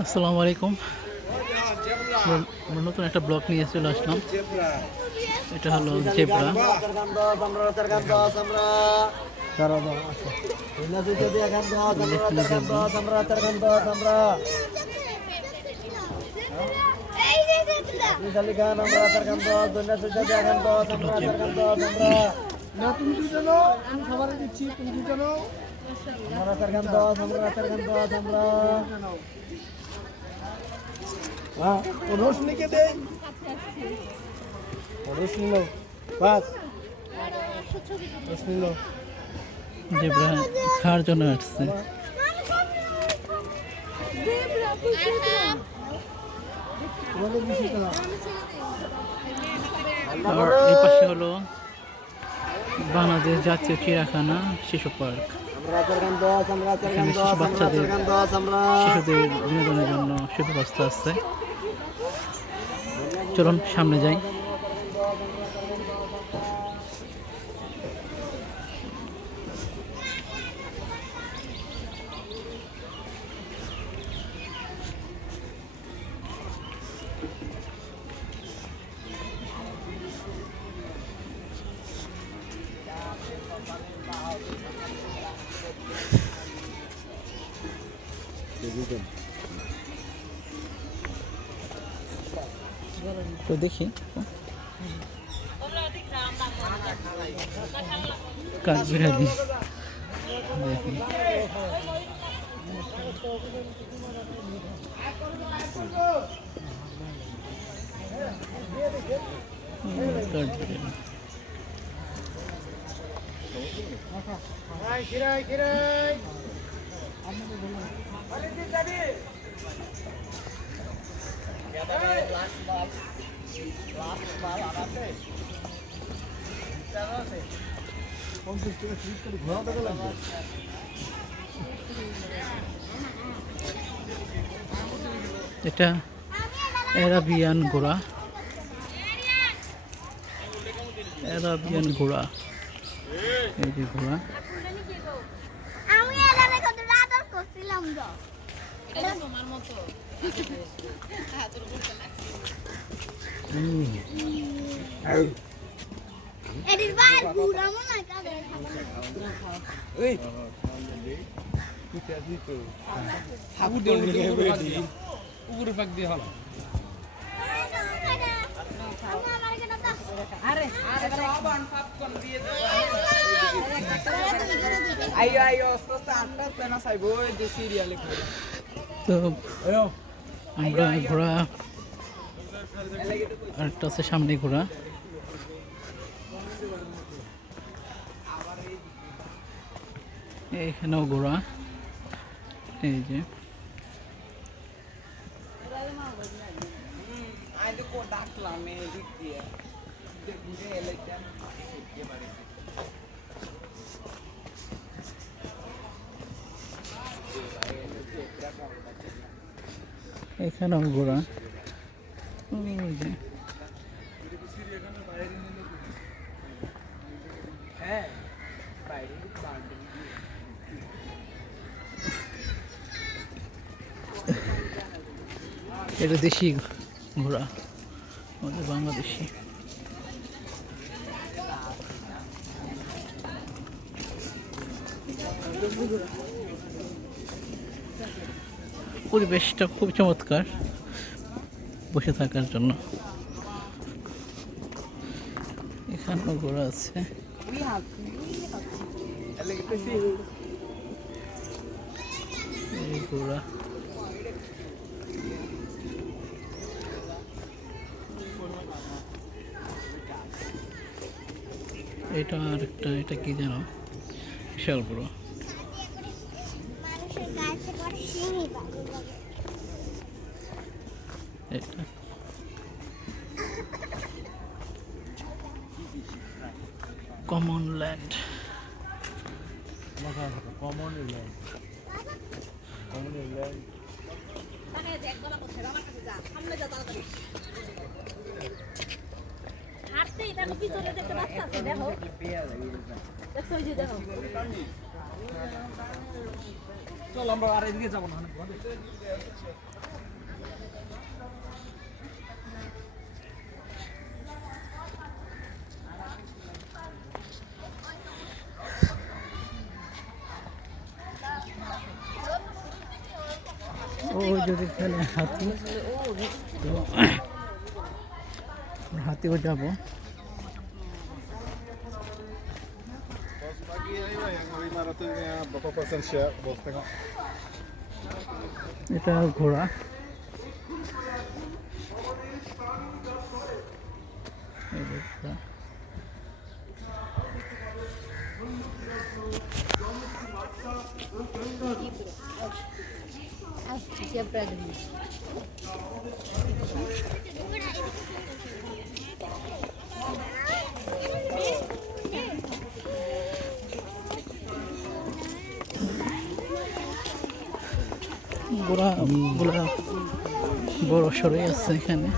আসসালামু আলাইকুম। আমরা নতুন একটা ব্লগ নিয়ে চলে আসলাম। এটা হলো জেব্রা। रोशनी के दे रोशनी लो बस रोशनी लो জেব্রা খাওয়ার জন্য আসছে। আর এই পাশে হলো বাংলাদেশ জাতীয় চিড়িয়াখানা শিশু পার্ক। এখানে শিশুদের বিনোদনের জন্য সুব্যবস্থা আছে। চলুন সামনে যাই। তো দেখি কাজ বিরাদি দেখি এটা অ্যারাবিয়ান ঘোড়া। অ্যারাবিয়ান ঘোড়া, এই যে ঘোড়া। আমি এলানে কত আদর করছিলাম গো এটা তোমার মতো হাতের উপর লাগছে এদির ভাই পুরা মনে কাদে এই কি চাই তো ঠাকুর দেব উপরে পাক দিয়ে হলো আরে সাবান পপকর্ন দিয়ে দাও আইও আইও সস্তা আটটা না চাইবো যে সিরিয়ালে করে তো আমরা ঘোড়া আরেকটা আছে সামনে ঘোড়া। এখানেও ঘোড়া, এই যে এখানেও ঘোড়া। ওই যে এটা দেশি ঘোড়া, আমাদের বাংলাদেশি। পরিবেশটা খুব চমৎকার বসে থাকার জন্য। এখানেও ঘোড়া আছে। এই ঘোড়া এটা আরেকটা, এটা কি জানো, বিশাল বড়। মানুষের গাছে পড়ে শিঙি পাবে এটা কমন ল্যান্ড। কমন ল্যান্ড তাকে দেখ বাবা কোথায় বাবার কাছে যা সামনে যা তাড়াতাড়ি হাঁটতেই দেখো পিছনে দেখতে বাচ্চা আছে দেখো দেখো ওই যে দেখো চল আমরা আর এদিকে যাবো না ওই যদি এখানে হাতি, তো হাতিও যাবো। এটা ঘোড়া, এই যে ঘোড়া। ঘোড়াগুলা বড় সড়ই আছে এখানে।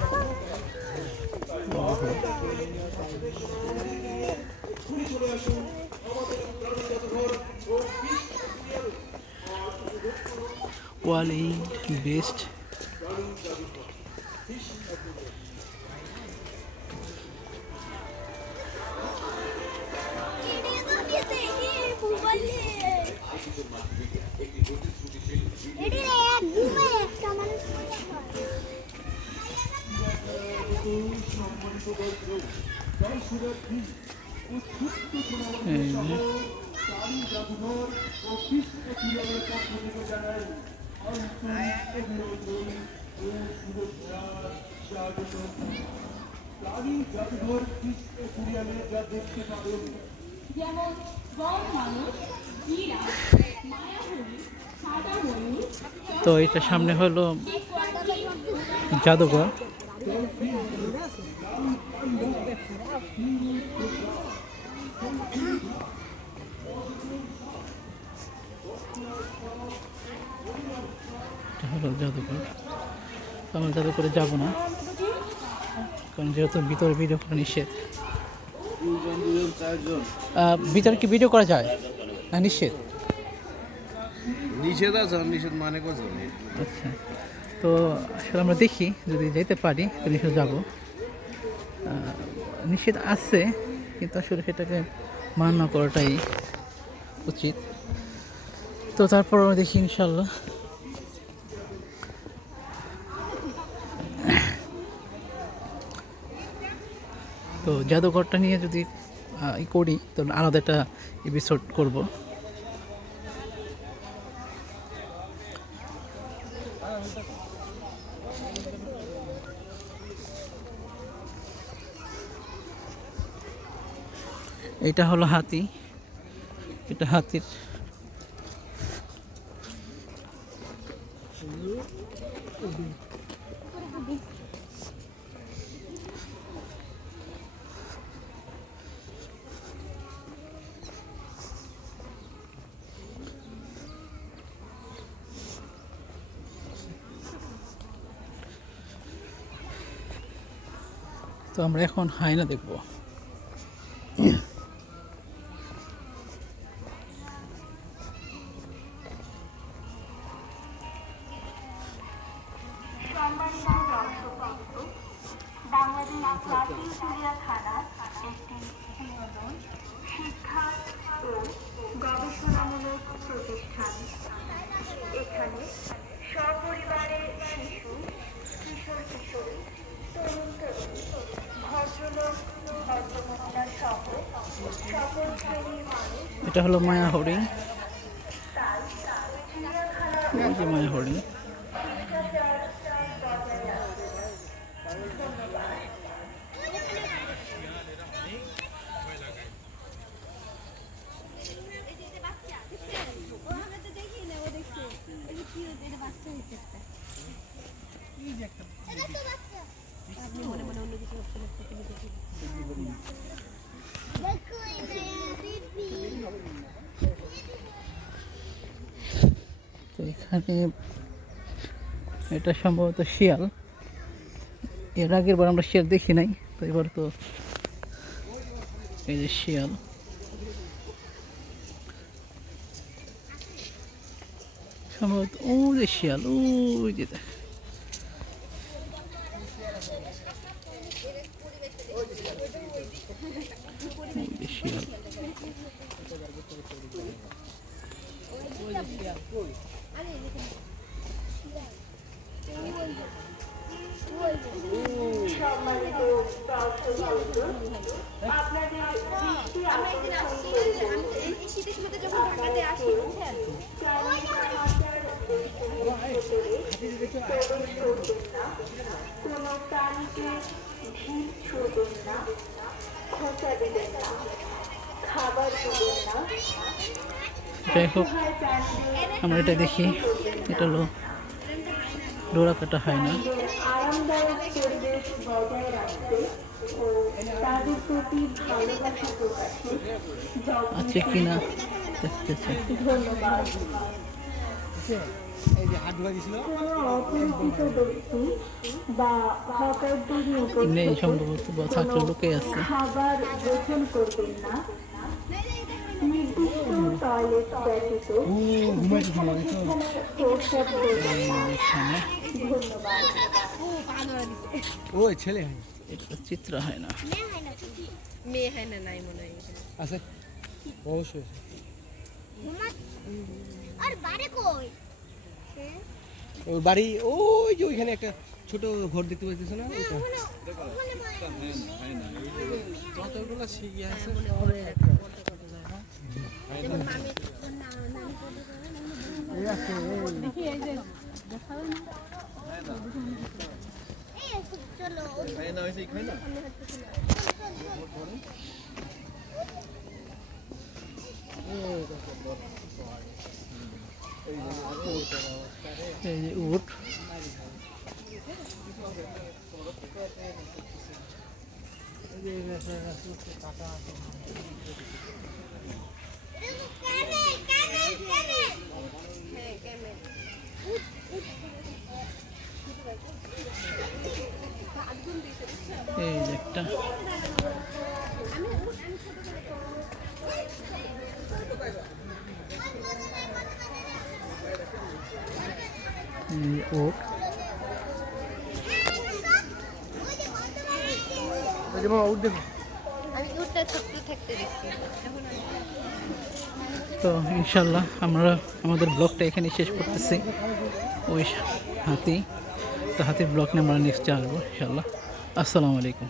ওয়ালি বেস্ট। তো এটা সামনে হলো জাদুঘর। এটা হলো জাদুঘর। তো আমরা জাদুঘরে যাবো না, কারণ যেহেতু ভিতরে ভিডিও করা নিষেধ। ভিতরে কি ভিডিও করা যায় না? নিষেধ। নিষেধ আছে, নিষেধ মানে করছে। আচ্ছা, তো আসলে আমরা দেখি যদি যেতে পারি তো নিষেধ যাবো। নিষেধ আছে, কিন্তু আসলে সেটাকে মান্য করাটাই উচিত। তো তারপর দেখি ইনশাল্লাহ। তো জাদুঘরটা নিয়ে যদি করি তো আলাদা একটা এপিসোড করব। এটা হলো হাতি, এটা হাতির তো আমরা এখন হায়না দেখব। বাংলাদেশ জাতীয় চিড়িয়াখানা একটি বিনোদন, শিক্ষা ও গবেষণামূলক প্রতিষ্ঠান। এখানে সপরিবারে শিশু, কিশোর কিশোরী, তরুণ তরুণী, ভদ্রলোক ভদ্রমহিলা সহ সকল শ্রেণীর মানুষ। এটা হলো মায়া হরিণ, তাই চিড়িয়াখানা এই যে মায়া হরিণ। শিষ্টাচার বজায় রাখবে। ধন্যবাদ। তো এখানে এটা সম্ভবত শিয়াল। এর আগের বার আমরা শিয়াল দেখি নাই, তো এবার তো এই যে শিয়াল। সম্ভবত ও যে শিয়াল, ওই যে শিয়াল। সম্মানিত দর্শকবৃন্দ, আপনাদের দৃষ্টি আকর্ষণ করব এই শীতের সময় যখন ঢাকাতে আসি বুঝছেন 40,000 ভিতরে প্রবেশ করবেন না, কোনো প্রাণীকে ভিড় ছুঁবেন না, খোঁচা দিবেন না, খাবার দিবেন না, যাই হোক অসহায় প্রাণীদের আমরা এটা দেখি, এটা হলো ডোরা কাটা হয় না। আরামদায়ক পরিবেশ বজায় রাখতে ও তাদের প্রতি ভালোবাসা প্রকাশে আছে কিনা দেখতেছে। ধন্যবাদ। কোনো অপরিচিত ব্যক্তি বা হকারদের নিকট নেই থেকে সম্ভবত, বা থাকলে কোনো লোকে আছে। খাবার গ্রহণ করবেন না, নির্দিষ্ট টয়লেট ব্যতীত যেখানে সেখানে প্রস্রাব করবেন না। এখানে ধন্যবাদ। ওই ছেলে এটা তো চিত্র হয় না। মেয়ে হয় না নাই মনে হয় আছে অবশ্যই আর বাড়ি কই? ওর বাড়ি ওই যে ওইখানে একটা ছোট ঘর দেখতে পাচ্ছিস না ওইটা যতগুলো শিখিয়ে আছে যেমন মামি চলো এই যে উট, এই যে একটা উট। আমি উঠটা ছোট্ট থাকতে দেখছি তো ইনশাল্লাহ আমরা আমাদের ব্লগটা এখানে শেষ করতেছি। ওই হাতি, তো হাতির ব্লগ নিয়ে আমরা নেক্সটে আসবো ইনশাল্লাহ। আসসালামু আলাইকুম।